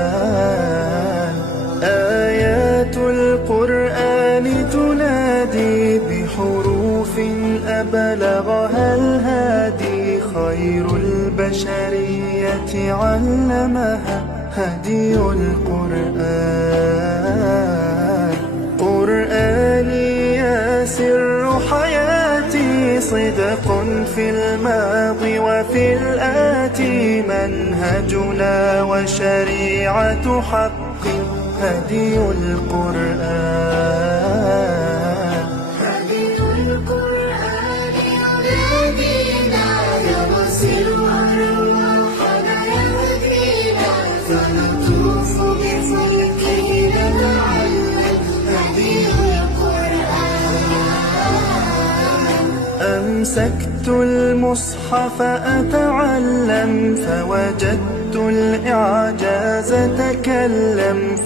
القرآن آيات القرآن تنادي بحروف أبلغها الهادي خير البشرية علمها هدي القرآن قرآني يا سر حياتي صدق في الماضي وفي الآتي منهجنا وشريعة حق هدي القرآن هدي القرآن ينادينا يغسل أرواحنا يهدينا فنطوف بفلكه نتعلم هدي القرآن أمسكت المصحف أتعلم فوجدت الإعجاز تكلم